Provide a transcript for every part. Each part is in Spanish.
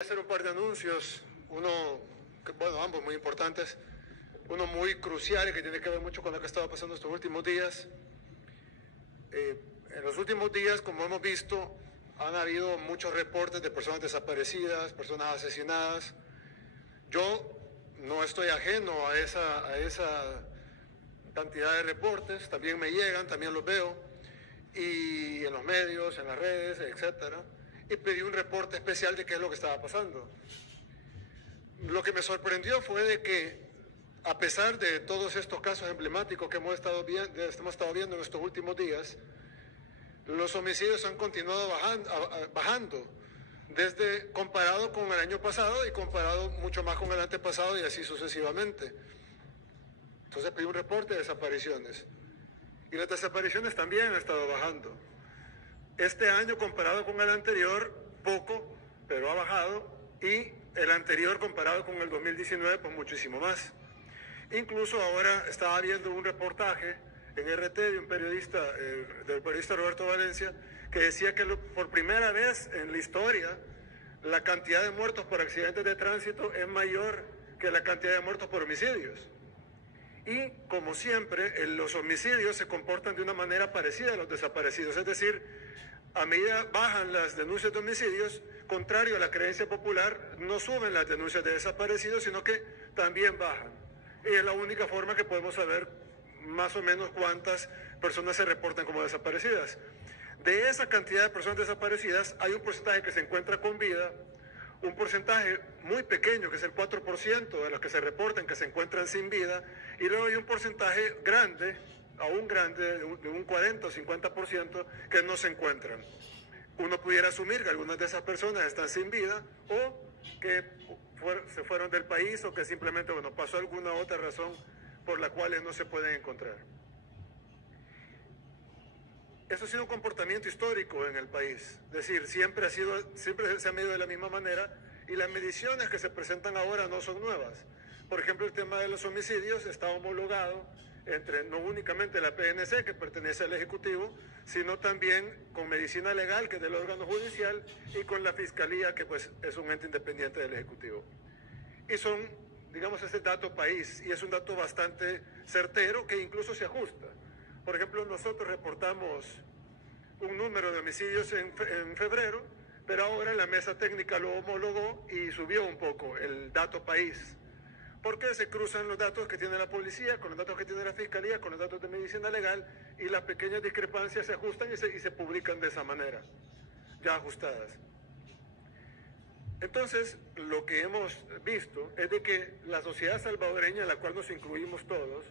Hacer un par de anuncios, uno, bueno, ambos muy importantes, uno muy crucial y que tiene que ver mucho con lo que estaba pasando estos últimos días. En los últimos días, como hemos visto, han habido muchos reportes de personas desaparecidas, personas asesinadas. Yo no estoy ajeno a esa cantidad de reportes, también me llegan, también los veo, y en los medios, en las redes, etcétera. Y pedí un reporte especial de qué es lo que estaba pasando. Lo que me sorprendió fue de que, a pesar de todos estos casos emblemáticos que hemos estado viendo en estos últimos días, los homicidios han continuado bajando, desde comparado con el año pasado y comparado mucho más con el antepasado y así sucesivamente. Entonces pedí un reporte de desapariciones. Y las desapariciones también han estado bajando. Este año comparado con el anterior, poco, pero ha bajado, y el anterior comparado con el 2019, pues muchísimo más. Incluso ahora estaba viendo un reportaje en RT de un periodista, del periodista Roberto Valencia, que decía que por primera vez en la historia, la cantidad de muertos por accidentes de tránsito es mayor que la cantidad de muertos por homicidios. Y, como siempre, los homicidios se comportan de una manera parecida a los desaparecidos. Es decir, a medida bajan las denuncias de homicidios, contrario a la creencia popular, no suben las denuncias de desaparecidos, sino que también bajan. Y es la única forma que podemos saber más o menos cuántas personas se reportan como desaparecidas. De esa cantidad de personas desaparecidas, hay un porcentaje que se encuentra con vida, un porcentaje muy pequeño, que es el 4% de los que se reportan que se encuentran sin vida, y luego hay un porcentaje grande, aún grande, de un 40 o 50% que no se encuentran. Uno pudiera asumir que algunas de esas personas están sin vida o que se fueron del país o que simplemente, bueno, pasó alguna otra razón por la cual no se pueden encontrar. Eso ha sido un comportamiento histórico en el país, es decir, siempre se ha medido de la misma manera y las mediciones que se presentan ahora no son nuevas. Por ejemplo, el tema de los homicidios está homologado entre no únicamente la PNC, que pertenece al Ejecutivo, sino también con Medicina Legal, que es del órgano judicial, y con la Fiscalía, que pues es un ente independiente del Ejecutivo. Y son, digamos, ese dato país, y es un dato bastante certero que incluso se ajusta. Por ejemplo, nosotros reportamos un número de homicidios en febrero, pero ahora la mesa técnica lo homologó y subió un poco el dato país. Porque se cruzan los datos que tiene la policía con los datos que tiene la fiscalía, con los datos de medicina legal, y las pequeñas discrepancias se ajustan y se publican de esa manera, ya ajustadas. Entonces, lo que hemos visto es de que la sociedad salvadoreña, en la cual nos incluimos todos,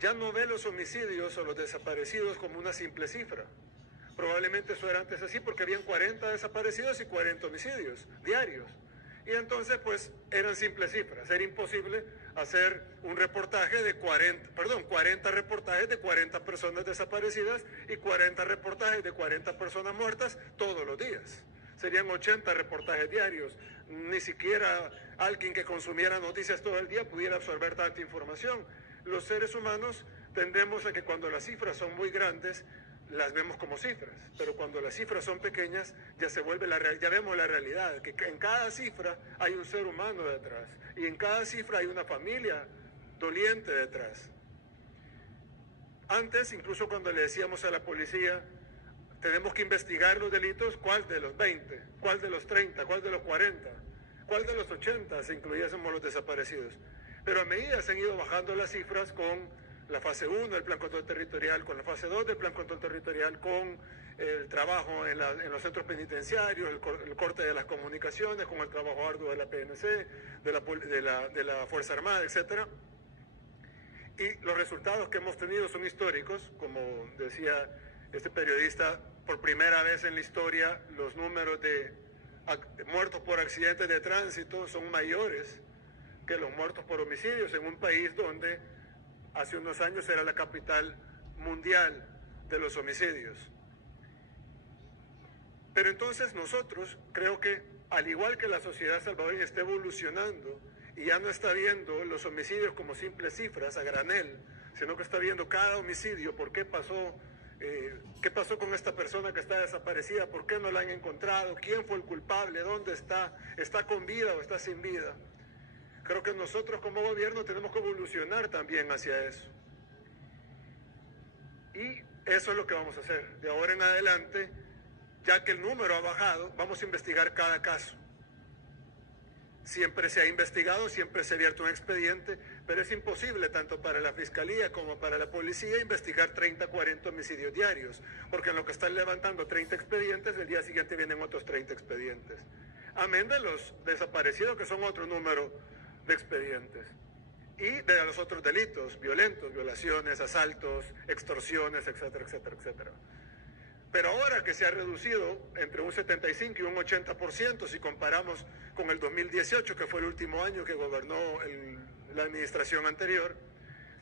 ya no ve los homicidios o los desaparecidos como una simple cifra. Probablemente eso era antes así porque habían 40 desaparecidos y 40 homicidios diarios. Y entonces pues eran simples cifras. Era imposible hacer un reportaje de 40 reportajes de 40 personas desaparecidas y 40 reportajes de 40 personas muertas todos los días. Serían 80 reportajes diarios. Ni siquiera alguien que consumiera noticias todo el día pudiera absorber tanta información. Los seres humanos tendemos a que cuando las cifras son muy grandes, las vemos como cifras, pero cuando las cifras son pequeñas, ya vemos la realidad, que en cada cifra hay un ser humano detrás, y en cada cifra hay una familia doliente detrás. Antes, incluso cuando le decíamos a la policía, tenemos que investigar los delitos, ¿cuál de los 20? ¿Cuál de los 30? ¿Cuál de los 40? ¿Cuál de los 80 se incluyésemos los desaparecidos? Pero a medida se han ido bajando las cifras con la fase 1 del Plan Control Territorial, con la fase 2 del Plan Control Territorial, con el trabajo en los centros penitenciarios, el corte de las comunicaciones, con el trabajo arduo de la PNC, de la Fuerza Armada, etc. Y los resultados que hemos tenido son históricos, como decía este periodista, por primera vez en la historia los números de muertos por accidentes de tránsito son mayores que los muertos por homicidios en un país donde hace unos años era la capital mundial de los homicidios. Pero entonces nosotros, creo que al igual que la sociedad salvadoreña está evolucionando y ya no está viendo los homicidios como simples cifras a granel, sino que está viendo cada homicidio, por qué pasó, ¿Qué pasó con esta persona que está desaparecida? ¿Por qué no la han encontrado? ¿Quién fue el culpable? ¿Dónde está? ¿Está con vida o está sin vida? Creo que nosotros como gobierno tenemos que evolucionar también hacia eso. Y eso es lo que vamos a hacer. De ahora en adelante, ya que el número ha bajado, vamos a investigar cada caso. Siempre se ha investigado, siempre se ha abierto un expediente, pero es imposible tanto para la Fiscalía como para la Policía investigar 30, 40 homicidios diarios, porque en lo que están levantando 30 expedientes, el día siguiente vienen otros 30 expedientes. Amén de los desaparecidos, que son otro número de expedientes. Y de los otros delitos violentos, violaciones, asaltos, extorsiones, etcétera, etcétera, etcétera. Pero ahora que se ha reducido entre un 75 y un 80%, si comparamos con el 2018, que fue el último año que gobernó la administración anterior,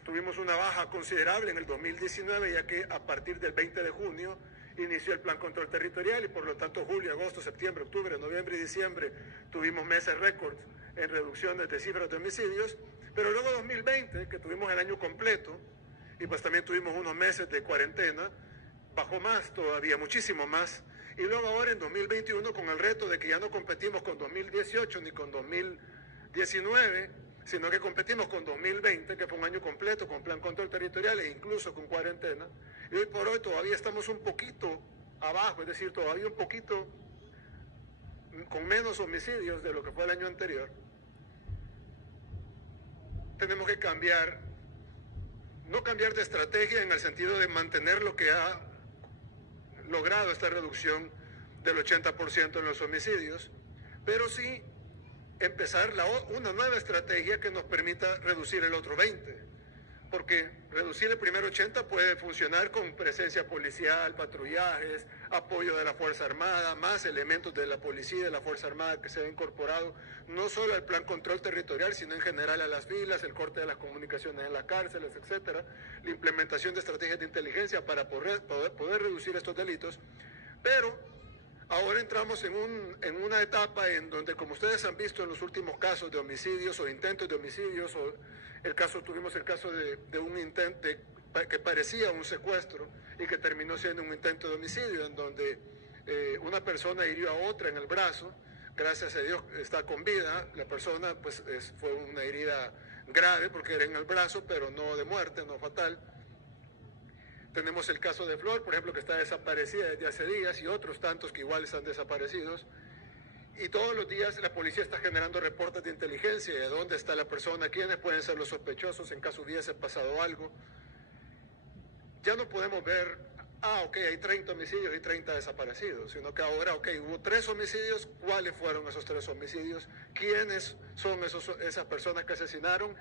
tuvimos una baja considerable en el 2019, ya que a partir del 20 de junio inició el Plan Control Territorial y por lo tanto julio, agosto, septiembre, octubre, noviembre y diciembre tuvimos meses récord en reducciones de cifras de homicidios, pero luego 2020, que tuvimos el año completo y pues también tuvimos unos meses de cuarentena, bajó más todavía, muchísimo más. Y luego ahora en 2021 con el reto de que ya no competimos con 2018 ni con 2019, sino que competimos con 2020, que fue un año completo con Plan Control Territorial e incluso con cuarentena. Y hoy por hoy todavía estamos un poquito abajo, es decir, todavía un poquito con menos homicidios de lo que fue el año anterior. Tenemos que cambiar, no cambiar de estrategia en el sentido de mantener lo que ha logrado esta reducción del 80% en los homicidios, pero sí empezar una nueva estrategia que nos permita reducir el otro 20%, porque reducir el primer 80% puede funcionar con presencia policial, patrullajes, apoyo de la Fuerza Armada, más elementos de la policía y de la Fuerza Armada que se han incorporado no solo al Plan Control Territorial, sino en general a las filas, el corte de las comunicaciones en las cárceles, etcétera, la implementación de estrategias de inteligencia para poder reducir estos delitos. Pero ahora entramos en una etapa en donde, como ustedes han visto en los últimos casos de homicidios o intentos de homicidios, tuvimos el caso de un intento que parecía un secuestro y que terminó siendo un intento de homicidio, en donde una persona hirió a otra en el brazo. Gracias a Dios está con vida. La persona pues fue una herida grave porque era en el brazo, pero no de muerte, no fatal. Tenemos el caso de Flor, por ejemplo, que está desaparecida desde hace días, y otros tantos que igual están desaparecidos. Y todos los días la policía está generando reportes de inteligencia de dónde está la persona, quiénes pueden ser los sospechosos en caso hubiese pasado algo. Ya no podemos ver, ok, hay 30 homicidios y 30 desaparecidos, sino que ahora, ok, hubo 3 homicidios, ¿cuáles fueron esos 3 homicidios? ¿Quiénes son esas personas que asesinaron?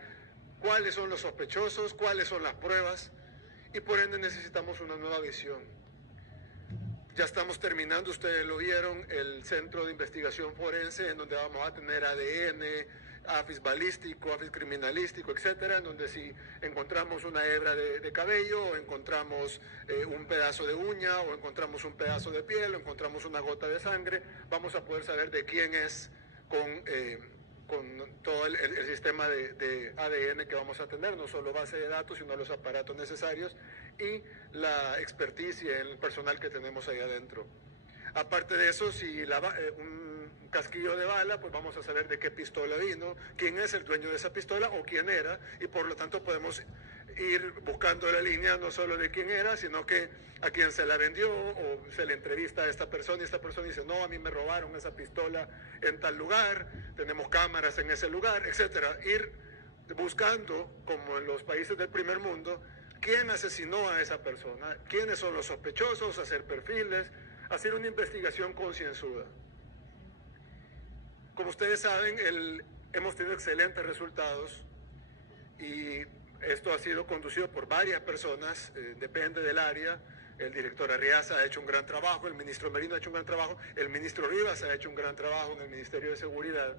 ¿Cuáles son los sospechosos? ¿Cuáles son las pruebas? Y por ende necesitamos una nueva visión. Ya estamos terminando, ustedes lo vieron, el Centro de Investigación Forense, en donde vamos a tener ADN, AFIS balístico, AFIS criminalístico, etcétera, en donde si encontramos una hebra de cabello, o encontramos un pedazo de uña, o encontramos un pedazo de piel, o encontramos una gota de sangre, vamos a poder saber de quién es con todo el sistema de ADN que vamos a tener, no solo base de datos, sino los aparatos necesarios y la experticia en el personal que tenemos ahí adentro. Aparte de eso, si un casquillo de bala, pues vamos a saber de qué pistola vino, quién es el dueño de esa pistola o quién era, y por lo tanto podemos ir buscando la línea no solo de quién era, sino que a quién se la vendió, o se le entrevista a esta persona y esta persona dice, no, a mí me robaron esa pistola en tal lugar, tenemos cámaras en ese lugar, etcétera. Ir buscando, como en los países del primer mundo, quién asesinó a esa persona, quiénes son los sospechosos, hacer perfiles, hacer una investigación concienzuda. Como ustedes saben, hemos tenido excelentes resultados y esto ha sido conducido por varias personas, depende del área. El director Arriaza ha hecho un gran trabajo, el ministro Merino ha hecho un gran trabajo, el ministro Rivas ha hecho un gran trabajo en el Ministerio de Seguridad.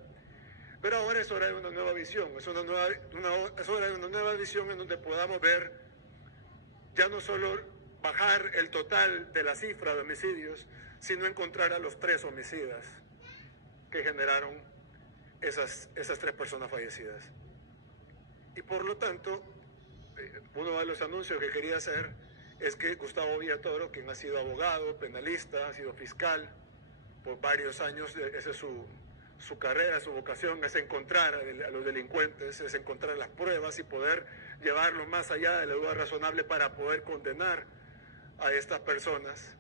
Pero ahora es hora de una nueva visión, es hora de una nueva visión en donde podamos ver ya no solo bajar el total de la cifra de homicidios, sino encontrar a los 3 homicidas que generaron esas 3 personas fallecidas. Y por lo tanto, uno de los anuncios que quería hacer es que Gustavo Villatoro, quien ha sido abogado, penalista, ha sido fiscal por varios años, esa es su carrera, su vocación, es encontrar a los delincuentes, es encontrar las pruebas y poder llevarlos más allá de la duda razonable para poder condenar a estas personas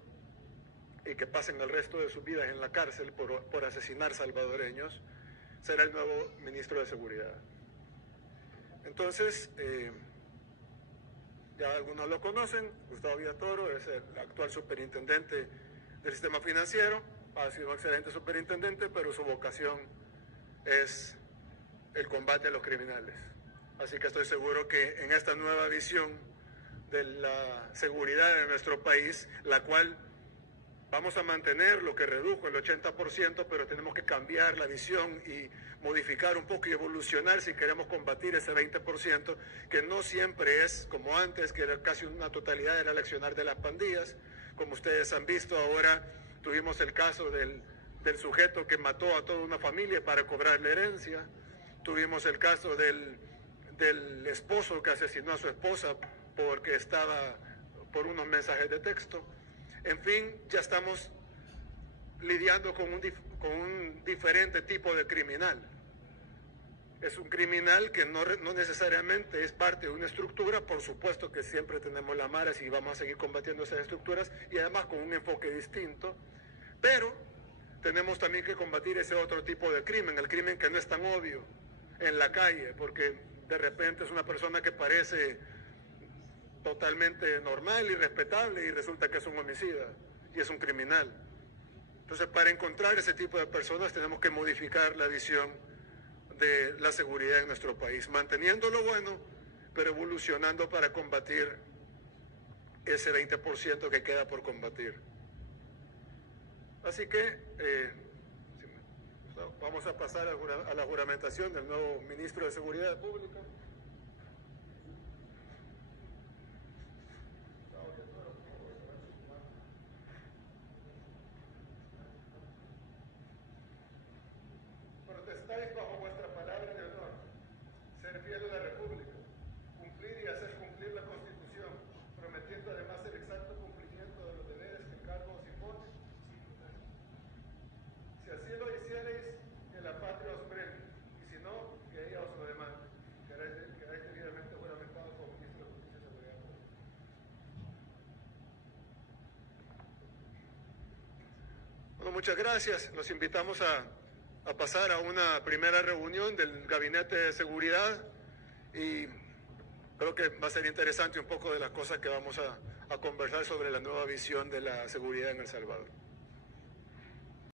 y que pasen el resto de sus vidas en la cárcel por asesinar salvadoreños, será el nuevo ministro de Seguridad. Entonces, ya algunos lo conocen, Gustavo Villatoro es el actual superintendente del sistema financiero, ha sido un excelente superintendente, pero su vocación es el combate a los criminales. Así que estoy seguro que en esta nueva visión de la seguridad de nuestro país, la cual vamos a mantener lo que redujo el 80%, pero tenemos que cambiar la visión y modificar un poco y evolucionar si queremos combatir ese 20%, que no siempre es como antes, que era casi una totalidad, era el accionar de las pandillas. Como ustedes han visto, ahora tuvimos el caso del sujeto que mató a toda una familia para cobrar la herencia. Tuvimos el caso del esposo que asesinó a su esposa porque estaba por unos mensajes de texto. En fin, ya estamos lidiando con un diferente tipo de criminal. Es un criminal que no necesariamente es parte de una estructura, por supuesto que siempre tenemos la maras y vamos a seguir combatiendo esas estructuras, y además con un enfoque distinto, pero tenemos también que combatir ese otro tipo de crimen, el crimen que no es tan obvio en la calle, porque de repente es una persona que parece totalmente normal y respetable y resulta que es un homicida y es un criminal. Entonces, para encontrar ese tipo de personas tenemos que modificar la visión de la seguridad en nuestro país, manteniendo lo bueno, pero evolucionando para combatir ese 20% que queda por combatir. Así que vamos a pasar a la juramentación del nuevo ministro de Seguridad Pública. Protestáis bajo vuestra palabra de honor, ser fiel a la República, cumplir y hacer cumplir la Constitución, prometiendo además el exacto cumplimiento de los deberes que el cargo os impone. Si así lo hiciereis, que la patria os premie, y si no, que ella os lo demande. Quedáis debidamente juramentado como ministro de Justicia y Seguridad Pública. Bueno, muchas gracias. Los invitamos a pasar a una primera reunión del Gabinete de Seguridad y creo que va a ser interesante un poco de las cosas que vamos a conversar sobre la nueva visión de la seguridad en El Salvador.